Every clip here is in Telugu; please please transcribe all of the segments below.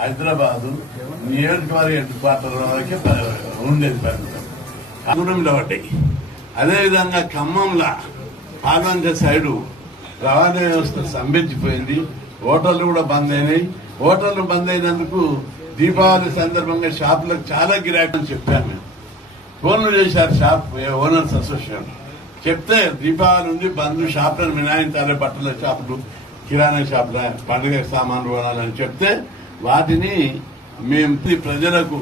హైదరాబాద్ నియోజకవర్గ హెడ్ క్వార్టర్ వరకే ఉండేది పరిమితం దూరంలో పడ్డాయి అదేవిధంగా ఖమ్మంలో పాల్వంచ సైడు రవాణా వ్యవస్థ స్తంభించిపోయింది హోటళ్ళు కూడా బంద్ అయినాయి. హోటళ్ళు బంద్ అయినందుకు దీపావళి సందర్భంగా షాపులకు చాలా గిరాకీ అని చెప్పాను నేను. ఫోన్లు చేశారు షాప్ ఓనర్స్ అసోసియేషన్. చెప్తే దీపావళి ఉంది బంద్ షాపులను మినాయించాలి బట్టల షాపులు. కిరాణా షాపుల పండుగ సామాన్లు కొనాలని చెప్తే వాటిని మేము ప్రజలకు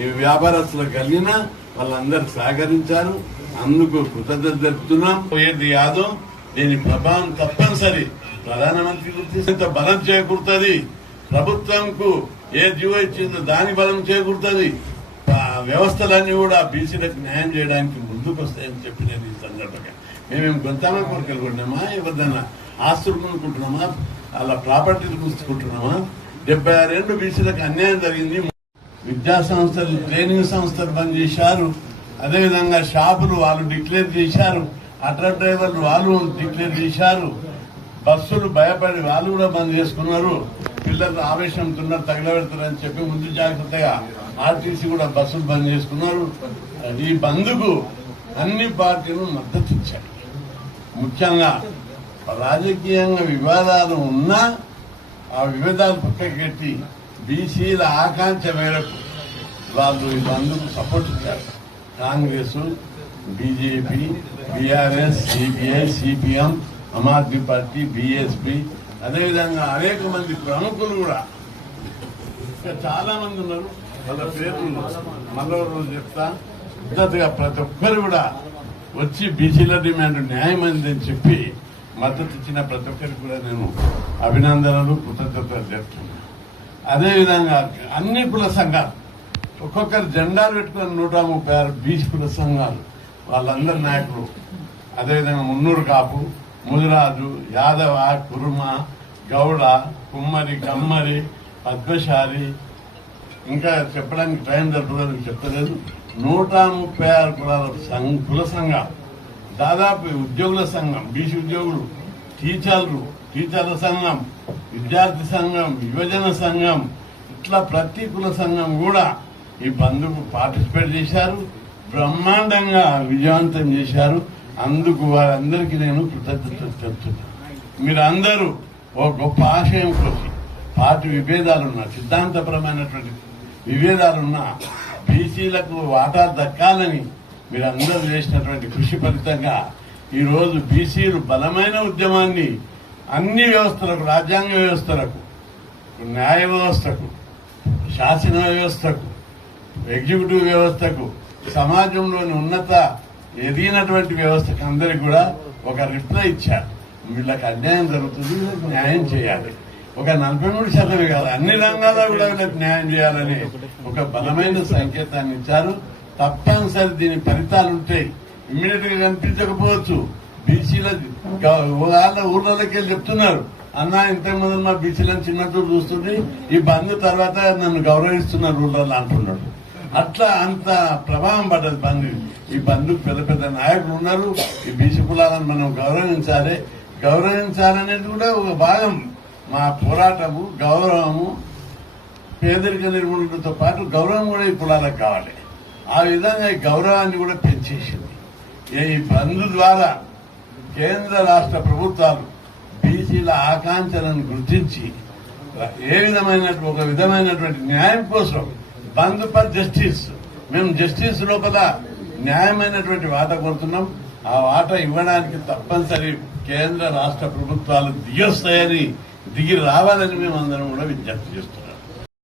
ఈ వ్యాపారస్తులకు కలిగిన వాళ్ళందరూ సహకరించారు. అందుకు కృతజ్ఞత తెలుపుతున్నాం. ఏది యాదవ్ దీని ప్రభావం తప్పనిసరి. ప్రధానమంత్రి గురించి బలం చేకూరుతుంది. ప్రభుత్వంకు ఏ జీవో ఇచ్చిందో దాని బలం చేకూరుతుంది. వ్యవస్థలన్నీ కూడా బీసీలకు న్యాయం చేయడానికి ముందుకు వస్తాయని చెప్పినది ఈ సందర్భంగా. మేమేం గొంతమ కోరికలు కొన్నామా ఎవరిదైనా ఆస్తులు కొనుక్కుంటున్నామా అలా ప్రాపర్టీలు కూర్చుకుంటున్నామా? డెబ్బై ఆరేళ్ళు బీసీలకు అన్యాయం జరిగింది. విద్యా సంస్థలు ట్రైనింగ్ సంస్థలు బంద్ చేశారు అదేవిధంగా షాపులు వాళ్ళు డిక్లేర్ చేశారు. అట్రా డ్రైవర్లు వాళ్ళు డిక్లేర్ చేశారు. బస్సులు భయపడి వాళ్ళు కూడా బంద్ చేసుకున్నారు. పిల్లలు ఆవేశంతో తగలబెడతారని చెప్పి ముందు జాగ్రత్తగా ఆర్టీసీ కూడా బస్సులు బంద్ చేసుకున్నారు. ఈ బంద్కు అన్ని పార్టీలు మద్దతు ఇచ్చాయి ముఖ్యంగా రాజకీయంగా వివాదాలు ఉన్నా ఆ వివాదాలు పక్కకెట్టి బీసీల ఆకాంక్ష మేరకు వాళ్ళు ఈ సపోర్ట్ ఇచ్చారు Congress BJP BRS CPI CPM Aam Aadmi Party BSP అదేవిధంగా అనేక మంది ప్రముఖులు కూడా. ఇంకా చాలా మంది ఉన్నారు. వాళ్ళ పేర్లు మరో రోజు చెప్తా. మద్దతుగా ప్రతి ఒక్కరు కూడా వచ్చి బీసీల డిమాండ్ న్యాయం అందని చెప్పి మద్దతు ఇచ్చిన ప్రతి ఒక్కరికి కూడా నేను అభినందనలు కృతజ్ఞతలు చెప్తున్నాను అదేవిధంగా అన్ని కుల సంఘాలు ఒక్కొక్కరు జెండాలు పెట్టుకుని నూట ముప్పై ఆరు బీచ్ కుల సంఘాలు వాళ్ళందరి నాయకులు. అదేవిధంగా మున్నూరు కాపు ముదిరాజు యాదవ కురుమ గౌడ కుమ్మరి కమ్మరి పద్మశాలి. ఇంకా చెప్పడానికి టైం జరుపుదని చెప్తలేదు నూట ముప్పై ఆరు కులాల సంఘ కుల సంఘాలు. దాదాపు ఉద్యోగుల సంఘం బీసీ ఉద్యోగులు టీచర్లు టీచర్ల సంఘం విద్యార్థి సంఘం యువజన సంఘం ఇట్లా ప్రతి కుల సంఘం కూడా ఈ బంద్కు పార్టిసిపేట్ చేశారు బ్రహ్మాండంగా విజయవంతం చేశారు. అందుకు వారందరికీ నేను కృతజ్ఞతలు చెప్తున్నాను మీరందరూ ఓ గొప్ప ఆశయం కోసం పార్టీ విభేదాలున్నా సిద్ధాంతపరమైనటువంటి విభేదాలున్నా బీసీలకు వాటా దక్కాలని మీరందరూ చేసినటువంటి కృషి ఫలితంగా ఈరోజు బీసీలు బలమైన ఉద్యమాన్ని అన్ని వ్యవస్థలకు రాజ్యాంగ వ్యవస్థలకు న్యాయ వ్యవస్థకు శాసన వ్యవస్థకు ఎగ్జిక్యూటివ్ వ్యవస్థకు సమాజంలోని ఉన్నత ఎదిగినటువంటి వ్యవస్థకు అందరికి కూడా ఒక రిప్లై ఇచ్చారు. వీళ్ళకి అన్యాయం జరుగుతుంది వీళ్ళకి న్యాయం చేయాలి. ఒక నలభై మూడు శాతమే కాదు అన్ని రంగాల్లో కూడా వీళ్ళకి న్యాయం చేయాలని ఒక బలమైన సంకేతాన్ని ఇచ్చారు. తప్పనిసరి దీని ఫలితాలు ఉంటాయి ఇమ్మీడియట్గా కనిపించకపోవచ్చు బీసీల వాళ్ళ ఊర్లలోకి వెళ్ళి చెప్తున్నారు. అన్న ఇంతకుముందు మా బీసీలను చిన్నట్టు చూస్తుంది ఈ బంద్ తర్వాత నన్ను గౌరవిస్తున్నారు ఊళ్ళలో అంటున్నాడు. అట్లా అంత ప్రభావం పడ్డది బంద్. ఈ బంద్ పెద్ద పెద్ద నాయకులు ఉన్నారు. ఈ బీసీ కులాలను మనం గౌరవించాలి. గౌరవించాలనేది కూడా ఒక భాగం. మా పోరాటము గౌరవము పేదరిక నిర్మూలనతో పాటు గౌరవం కూడా ఈ కులాలకు కావాలి. ఆ విధంగా గౌరవాన్ని కూడా పెంచేసింది. ఈ బంధు ద్వారా కేంద్ర రాష్ట్ర ప్రభుత్వాలు బీసీల ఆకాంక్షలను గుర్తించి ఏ విధమైన ఒక విధమైనటువంటి న్యాయం కోసం బంద్ ఫర్ జస్టిస్ మేము జస్టిస్ లోపల న్యాయమైనటువంటి వాట కోరుతున్నాం. ఆ వాట ఇవ్వడానికి తప్పనిసరి కేంద్ర రాష్ట్ర ప్రభుత్వాలు దిగొస్తాయని దిగి రావాలని మేము అందరం కూడా విజ్ఞప్తి చేస్తున్నాం.